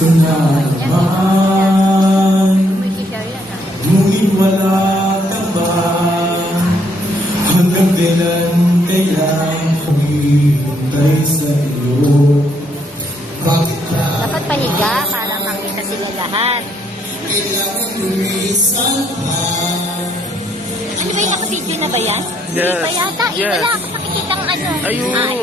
ko na naman, ngunit wala ka ba? Hanggang kailan kaya humihintay sa iyo? Bakit ka? Dapat pahiga para makita sila lahat. Kailangan lumisan pa. Ano ba yung naka-video na ba yan? Yes. Hindi pa yata. Yes. Wala ako nakikita ng ano. Ayun. Ay.